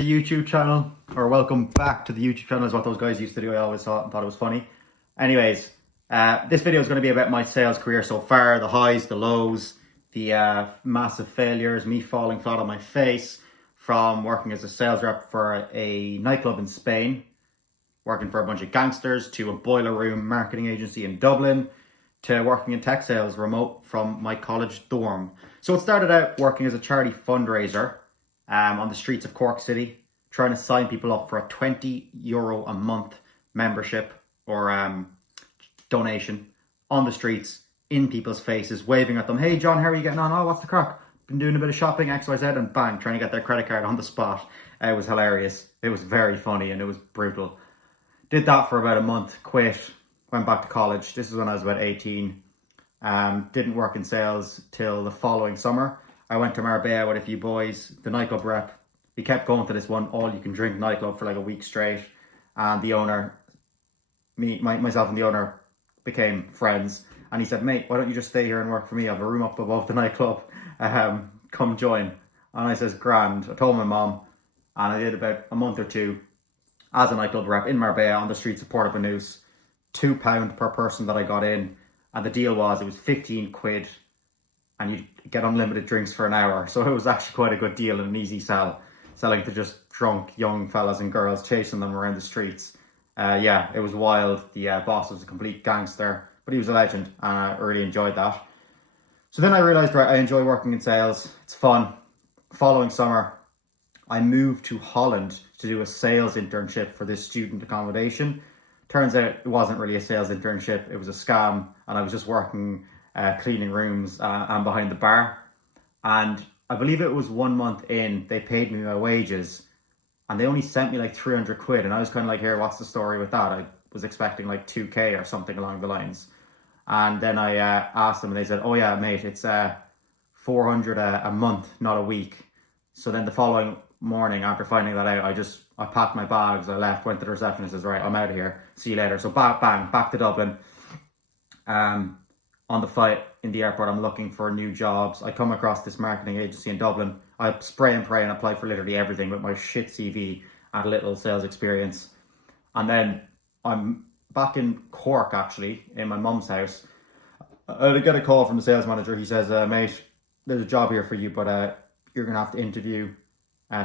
The YouTube channel, or welcome back to the YouTube channel is what those guys used to do. I always thought it was funny. Anyways, this video is going to be about my sales career so far, the highs, the lows, the massive failures, me falling flat on my face from working as a sales rep for a nightclub in Spain, working for a bunch of gangsters, to a boiler room marketing agency in Dublin, to working in tech sales remote from my college dorm. So it started out working as a charity fundraiser on the streets of Cork City, trying to sign people up for a €20 a month membership or donation on the streets, in people's faces, waving at them. Hey John, how are you getting on? Oh, what's the crack? Been doing a bit of shopping, XYZ, and bang, trying to get their credit card on the spot. It was hilarious. It was very funny and it was brutal. Did that for about a month, quit, went back to college. This is when I was about 18. Didn't work in sales till the following summer. I went to Marbella with a few boys, the nightclub rep. We kept going to this one all-you-can-drink nightclub for like a week straight. And the owner, myself and the owner became friends. And he said, mate, why don't you just stay here and work for me? I have a room up above the nightclub. Come join. And I says, grand. I told my mom. And I did about a month or two as a nightclub rep in Marbella on the streets of Portabanús. £2 per person that I got in. And the deal was, it was 15 quid. And you get unlimited drinks for an hour. So it was actually quite a good deal and an easy sell. Selling to just drunk young fellas and girls, chasing them around the streets. Yeah, it was wild. The boss was a complete gangster, but he was a legend and I really enjoyed that. So then I realised, right, I enjoy working in sales. It's fun. Following summer, I moved to Holland to do a sales internship for this student accommodation. Turns out it wasn't really a sales internship. It was a scam and I was just working cleaning rooms and behind the bar. And I believe it was 1 month in, they paid me my wages and they only sent me like 300 quid. And I was kind of like, here, what's the story with that? I was expecting like 2K or something along the lines. And then I asked them and they said, oh yeah, mate, it's 400 a month, not a week. So then the following morning after finding that out, I packed my bags, I left, went to the receptionist, says, right, I'm out of here, see you later. So bang, back to Dublin. On the flight in the airport, I'm looking for new jobs. I come across this marketing agency in Dublin. I spray and pray and apply for literally everything with my shit CV and a little sales experience. And then I'm back in Cork, actually, in my mum's house. I get a call from the sales manager. He says, mate, there's a job here for you, but you're going to have to interview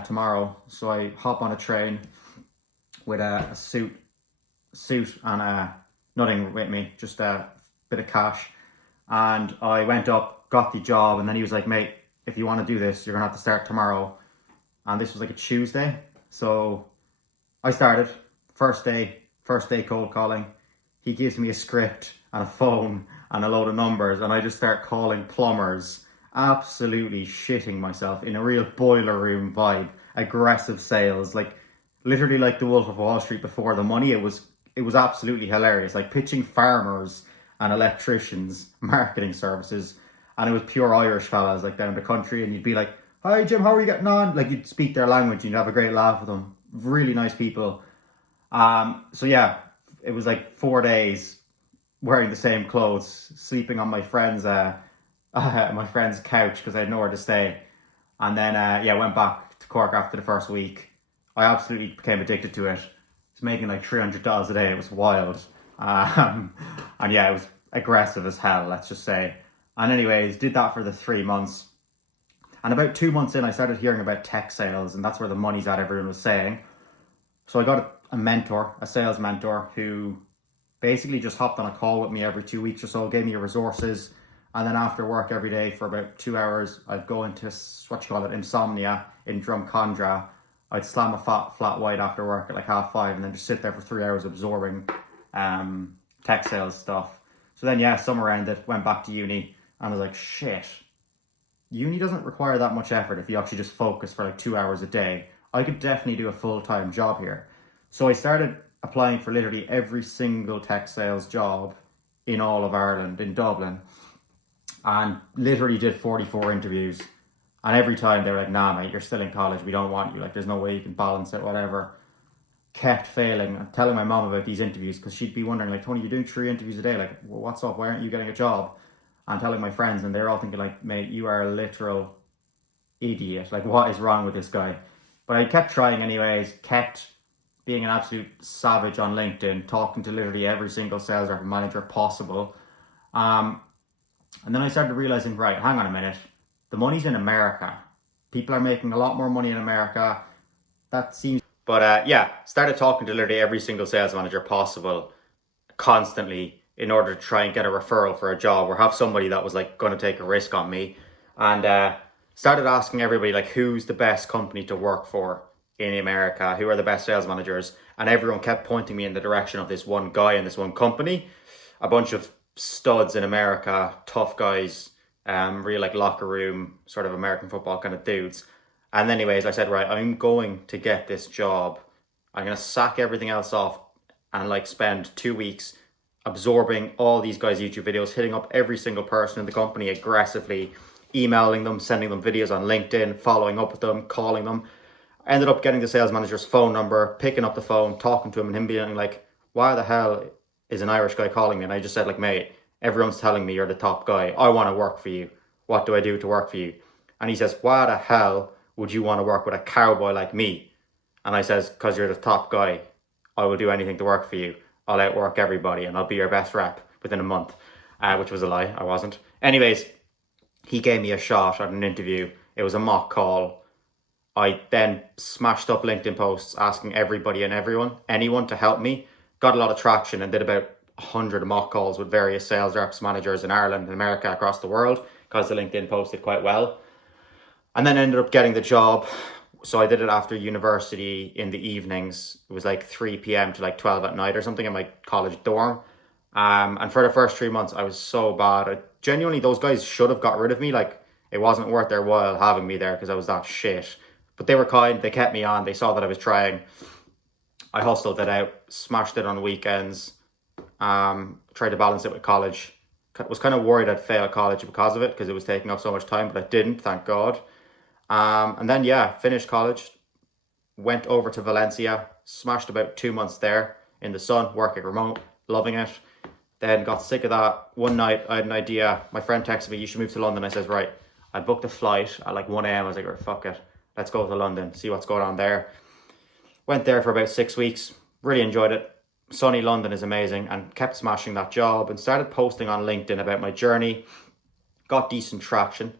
tomorrow. So I hop on a train with a suit and nothing with me, just a bit of cash. And I went up, got the job, and then he was like, mate, if you want to do this, you're going to have to start tomorrow. And this was like a Tuesday. So I started, first day cold calling. He gives me a script and a phone and a load of numbers, and I just start calling plumbers, absolutely shitting myself in a real boiler room vibe, aggressive sales, like literally like the Wolf of Wall Street before the money. It was absolutely hilarious, like pitching farmers and electricians, marketing services, and it was pure Irish fellas like down the country, and you'd be like, hi Jim, how are you getting on? Like you'd speak their language and you'd have a great laugh with them. Really nice people. So yeah, it was like 4 days wearing the same clothes, sleeping on my friend's couch because I had nowhere to stay. And then went back to Cork after the first week. I absolutely became addicted to it. I was making like $300 a day. It was wild. And yeah, it was aggressive as hell, let's just say. And anyways, did that for the 3 months. And about 2 months in, I started hearing about tech sales, and that's where the money's at, everyone was saying. So I got a mentor, a sales mentor, who basically just hopped on a call with me every 2 weeks or so, gave me resources. And then after work every day for about 2 hours, I'd go into, insomnia in Drumcondra. I'd slam a flat white after work at like 5:30 and then just sit there for 3 hours absorbing tech sales stuff. So then, yeah, summer ended, went back to uni, and I was like, shit, uni doesn't require that much effort if you actually just focus for like 2 hours a day. I could definitely do a full-time job here. So I started applying for literally every single tech sales job in all of Ireland, in Dublin, and literally did 44 interviews. And every time they were like, nah, mate, you're still in college, we don't want you, like there's no way you can balance it, whatever. Kept failing. I'm telling my mom about these interviews because she'd be wondering, like, Tony, you're doing 3 interviews a day, like, well, what's up, why aren't you getting a job? I'm telling my friends, and they're all thinking like, mate, you are a literal idiot, like what is wrong with this guy? But I kept trying anyways, kept being an absolute savage on LinkedIn, talking to literally every single sales rep and manager possible. Um, and then I started realizing, right, hang on a minute, the money's in America. People are making a lot more money in America. That seems. But yeah, started talking to literally every single sales manager possible constantly in order to try and get a referral for a job or have somebody that was like going to take a risk on me. And started asking everybody like, who's the best company to work for in America? Who are the best sales managers? And everyone kept pointing me in the direction of this one guy and this one company. A bunch of studs in America, tough guys, real like locker room sort of American football kind of dudes. And anyways, I said, right, I'm going to get this job. I'm going to sack everything else off and like spend 2 weeks absorbing all these guys' YouTube videos, hitting up every single person in the company aggressively, emailing them, sending them videos on LinkedIn, following up with them, calling them. I ended up getting the sales manager's phone number, picking up the phone, talking to him, and him being like, why the hell is an Irish guy calling me? And I just said like, mate, everyone's telling me you're the top guy. I want to work for you. What do I do to work for you? And he says, why the hell would you want to work with a cowboy like me? And I says, because you're the top guy. I will do anything to work for you. I'll outwork everybody and I'll be your best rep within a month, which was a lie. I wasn't. Anyways, he gave me a shot at an interview. It was a mock call. I then smashed up LinkedIn posts asking everybody and anyone to help me. Got a lot of traction and did about 100 mock calls with various sales reps, managers in Ireland and America, across the world, because the LinkedIn posted quite well. And then ended up getting the job. So I did it after university in the evenings. It was like 3 p.m. to like 12 at night or something in my college dorm. And for the first 3 months, I was so bad. Genuinely, those guys should have got rid of me. Like, it wasn't worth their while having me there because I was that shit. But they were kind. They kept me on. They saw that I was trying. I hustled it out, smashed it on weekends, tried to balance it with college. Was kind of worried I'd fail college because of it, because it was taking up so much time, but I didn't, thank God. And then, yeah, finished college, went over to Valencia, smashed about 2 months there in the sun, working remote, loving it. Then got sick of that. One night, I had an idea. My friend texted me, you should move to London. I says, right. I booked a flight at like 1 a.m. I was like, right, fuck it. Let's go to London, see what's going on there. Went there for about 6 weeks. Really enjoyed it. Sunny London is amazing, and kept smashing that job and started posting on LinkedIn about my journey. Got decent traction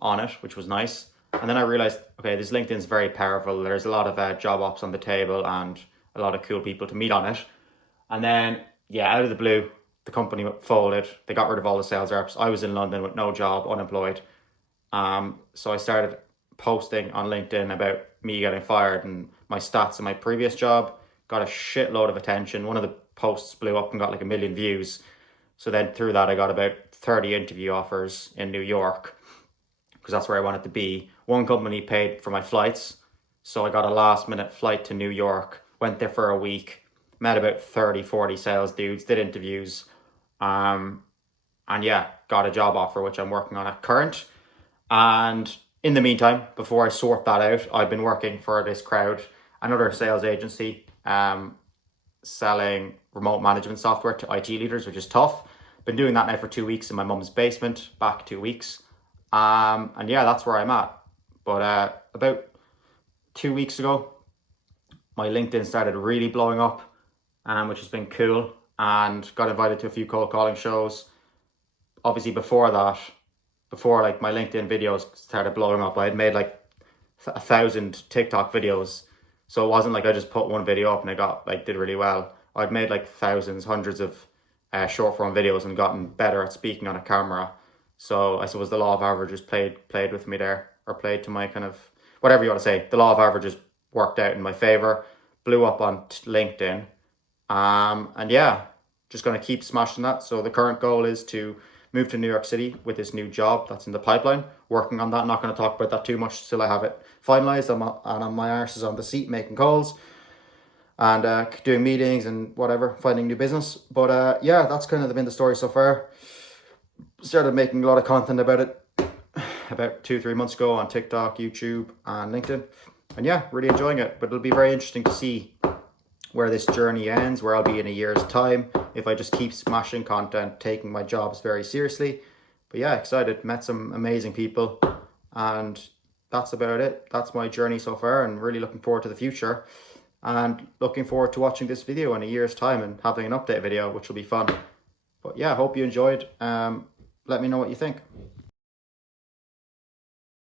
on it, which was nice. And then I realized, okay, this LinkedIn's very powerful. There's a lot of job ops on the table and a lot of cool people to meet on it. And then, yeah, out of the blue, the company folded. They got rid of all the sales reps. I was in London with no job, unemployed. So I started posting on LinkedIn about me getting fired and my stats in my previous job. Got a shitload of attention. One of the posts blew up and got like 1 million views. So then through that, I got about 30 interview offers in New York, because that's where I wanted to be. One company paid for my flights. So I got a last minute flight to New York, went there for a week, met about 30, 40 sales dudes, did interviews. And yeah, got a job offer, which I'm working on at current. And in the meantime, before I sort that out, I've been working for this crowd, another sales agency, selling remote management software to IT leaders, which is tough. Been doing that now for 2 weeks in my mum's basement, back 2 weeks. And yeah, that's where I'm at. But about 2 weeks ago, my LinkedIn started really blowing up, which has been cool, and got invited to a few cold calling shows. Obviously before that, before like my LinkedIn videos started blowing up, I had made like 1,000 TikTok videos. So it wasn't like I just put one video up and it did really well. I'd made like thousands, hundreds of short form videos and gotten better at speaking on a camera. So I suppose the law of averages played with me there, or played to my kind of, whatever you want to say. The law of averages worked out in my favor, blew up on LinkedIn. And yeah, just going to keep smashing that. So the current goal is to move to New York City with this new job that's in the pipeline. Working on that. Not going to talk about that too much till I have it finalized. And my arse is on the seat making calls and doing meetings and whatever, finding new business. But yeah, that's kind of been the story so far. Started making a lot of content about it about 2-3 months ago on TikTok, YouTube, and LinkedIn. And yeah, really enjoying it. But it'll be very interesting to see where this journey ends, where I'll be in a year's time, if I just keep smashing content, taking my jobs very seriously. But yeah, excited. Met some amazing people, and that's about it. That's my journey so far, and really looking forward to the future. And looking forward to watching this video in a year's time and having an update video, which will be fun. But yeah, hope you enjoyed. Let me know what you think.